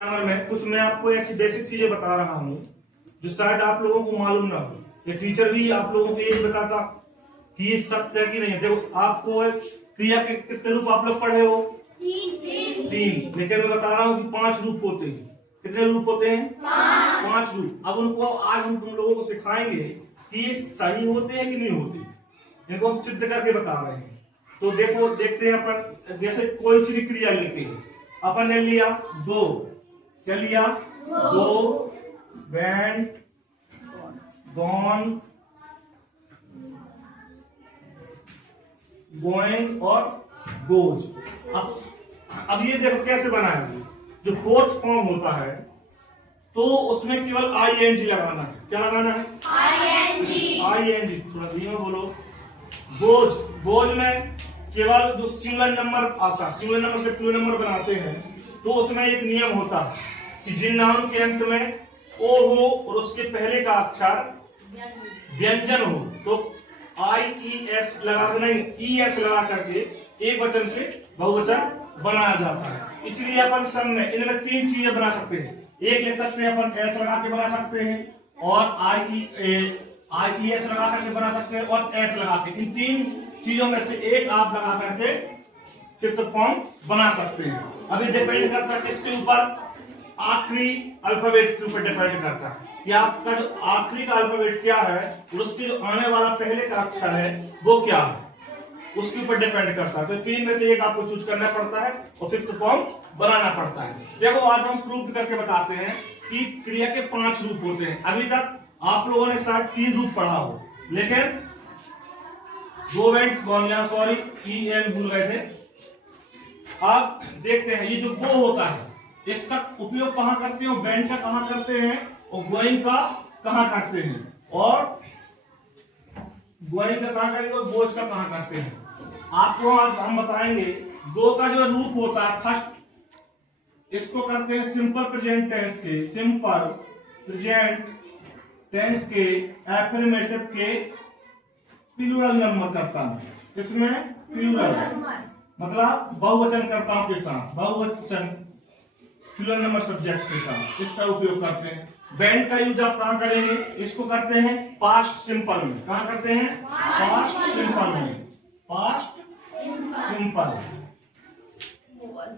में कुछ मैं आपको ऐसी बेसिक चीजें बता रहा हूँ जो शायद आप लोगों को मालूम ना हो। ये टीचर भी आप लोगों को ये बताता कि ये सत्य है कि नहीं है। देखो आपको क्रिया के कितने रूप आप लोग पढ़े हो? तीन। लेकिन मैं बता रहा हूँ कि 5 रूप होते हैं। कितने रूप होते हैं? 5 रूप। अब उनको आज हम तुम लोगों को सिखाएंगे कि ये सही होते हैं कि नहीं होते। इनको हम सिद्ध करके बता रहे हैं। तो देखो देखते हैं अपन, जैसे कोई सी भी क्रिया लेते हैं। अपन ने लिया दो, क्या लिया? दो, वेंट, गॉन, गोइंग और गोज। अब ये देखो कैसे बनाएंगे। जो फोर्थ फॉर्म होता है तो उसमें केवल ING लगाना है। क्या लगाना है? ING। थोड़ा धीमे बोलो। गोज, गोज में केवल जो सिंगल नंबर आता है, सिंगल नंबर से प्लूरल नंबर बनाते हैं, तो उसमें एक नियम होता है कि जिन नाउन के अंत में ओ हो और उसके पहले का अक्षर व्यंजन हो तो IES लगा नहीं, ES लगा करके एक वचन से बहुवचन बनाया जाता है। इसलिए अपन सम में इनमें 3 चीजें बना सकते हैं। एक लिख सकते हैं अपन S लगा के बना सकते हैं, और IES लगा करके बना सकते हैं, और S लगा के। इन 3 चीजों में से एक आप लगा करके फिफ्थ फॉर्म बना सकते हैं। अभी डिपेंड करता है किसके ऊपर? आखिरी अल्फाबेट के ऊपर डिपेंड करता है कि आपका जो आखिरी का अल्फाबेट क्या है और उसके जो आने वाला पहले का अक्षर है वो क्या है, उसके ऊपर डिपेंड करता है। तो 3 में से एक आपको चूज करना पड़ता है और फिफ्थ फॉर्म बनाना पड़ता है। देखो आज हम प्रूव करके बताते हैं कि क्रिया के 5 रूप होते हैं। अभी तक आप लोगों ने शायद 3 रूप पढ़ा हो, लेकिन go went gone, sorry EN भूल गए थे। अब देखते हैं ये जो गो होता है इसका उपयोग कहां करते हैं, वेंट का कहां करते हैं, और गोइंग का कहां करते हैं, और गोइंग का कहां करेंगे और गोज का कहां करते हैं। आपको आज हम बताएंगे। गो का जो रूप होता है फर्स्ट, इसको करते हैं सिंपल प्रेजेंट टेंस के, सिंपल प्रेजेंट टेंस के एफर्मेटिव के प्लूरल नंबर करता हूं। इसमें प्लूरल मतलब बहुवचन करताओं के साथ, बहुवचन प्लूरल नंबर सब्जेक्ट के साथ इसका उपयोग करते हैं। वेंट का यूज आप कहां करेंगे? इसको करते हैं पास्ट सिंपल में। कहां करते हैं? पास्ट सिंपल में, पास्ट सिंपल।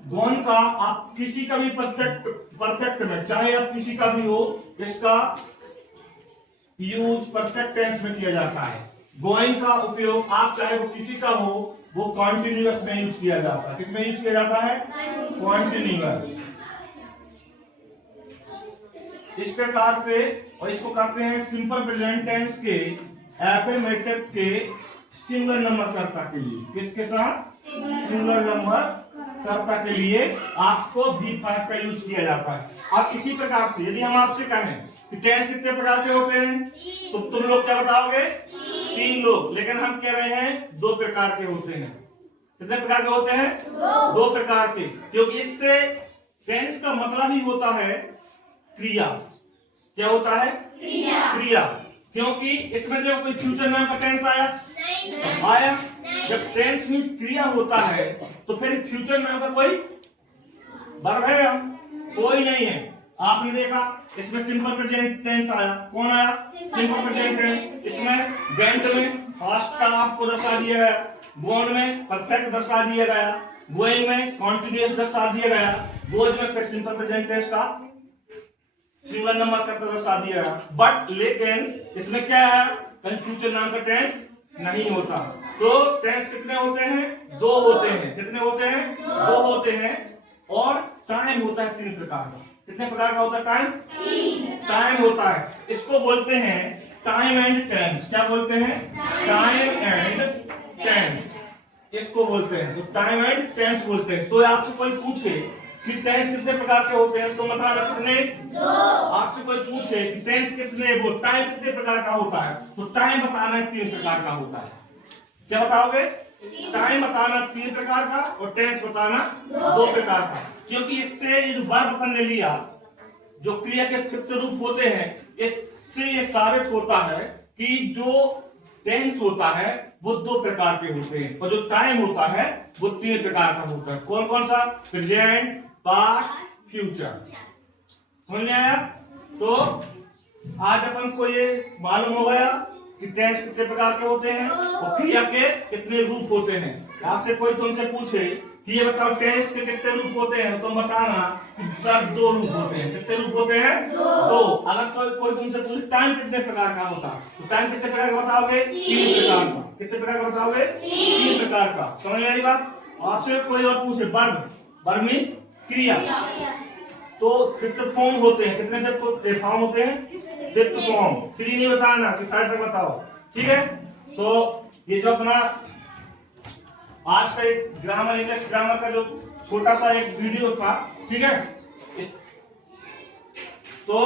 गॉन का आप किसी का भी परफेक्ट में, चाहे आप किसी का भी हो, इसका यूज परफेक्ट टेंस में किया जाता है। गोइंग का उपयोग आप चाहे वो किसी का हो, वो कॉन्टिन्यूअस में यूज किया जाता है। किसमें यूज किया जाता है? कॉन्टिन्यूअस। इस प्रकार से, और इसको करते हैं सिंपल प्रेजेंट टेंस के एफर्मेटिव के सिंगल नंबर कर्ता के लिए। किसके साथ? सिंगल नंबर कर्ता के लिए आपको V5 का यूज किया जाता है। अब इसी प्रकार से यदि हम आपसे कहें कि टेंस कितने प्रकार के होते हैं, तो तुम लोग क्या बताओगे? 3 लोग। लेकिन हम कह रहे हैं 2 प्रकार के होते हैं। कितने प्रकार के होते हैं? 2 प्रकार के, क्योंकि इससे टेंस का मतलब ही होता है क्रिया। क्या होता है? क्रिया। क्योंकि इसमें जो कोई फ्यूचर नाम का टेंस आया। जब टेंस मींस क्रिया होता है तो फिर फ्यूचर नाम का कोई वर्ब है? कोई नहीं है। आपने देखा इसमें सिंपल प्रेजेंट टेंस आया। कौन आया? Simple present tense. इसमें वेंट में पास्ट का आपको दर्शा दिया गया, गॉन में परफेक्ट दर्शा दिया गया, गोइंग में कॉन्टिन्यूअस दर्शा दिया गया, गोज में फिर सिंपल प्रेजेंट टेंस का सिंगल नंबर का दर्शा दिया गया। बट लेकिन इसमें क्या है? कहीं फ्यूचर नाम का टेंस नहीं होता। तो टेंस कितने होते हैं? 2 होते हैं। कितने होते हैं? 2 होते हैं। और टाइम होता है 3 प्रकार का। कितने प्रकार का होता है? टाइम होता है। इसको बोलते हैं टाइम एंड टेंस। क्या बोलते हैं? टाइम एंड टेंस इसको बोलते हैं। तो टाइम एंड टेंस बोलते हैं। तो आपसे कोई पूछे कि टेंस कितने प्रकार के होते हैं, तो बताना कितने? 2। आपसे कोई पूछे कि टेंस कितने, वो टाइम कितने प्रकार का होता है, तो टाइम बताना 3 प्रकार का होता है। क्या बताओगे? टाइम बताना 3 प्रकार का और टेंस बताना 2 प्रकार का। क्योंकि इससे जो वर्ब अपन ने लिया, जो क्रिया के फिफ्थ रूप होते हैं, इससे ये साबित होता है कि जो टेंस होता है वो 2 प्रकार के होते हैं, और जो टाइम होता है वो 3 प्रकार का होता है। कौन कौन सा? Present, past future. समझ में आया? तो आज अपन को ये मालूम हो गया कि टेंस कितने प्रकार के होते हैं और क्रिया के कितने रूप होते हैं। आज से कोई तुमसे पूछे कि ये बताओ टेंस के कितने रूप होते हैं, तो तुम बताना कि सर 2 रूप होते हैं। कितने रूप होते हैं? 2। अगर कोई तुमसे पूछे टाइम कितने प्रकार का होता, तो टाइम कितने प्रकार का बताओगे? 3 प्रकार का। कितने प्रकार का बताओगे? 3 प्रकार का। समझ में आई बात? आपसे कोई और पूछे वर्ब मीन्स क्रिया, तो 5 फॉर्म होते हैं। कितने फॉर्म होते हैं? 5 फॉर्म। 3 नहीं बताना कि 5 तक बताओ, ठीक है? तो ये जो अपना आज का एक ग्रामर, इंग्लिश ग्रामर का जो छोटा सा एक वीडियो था, ठीक है? तो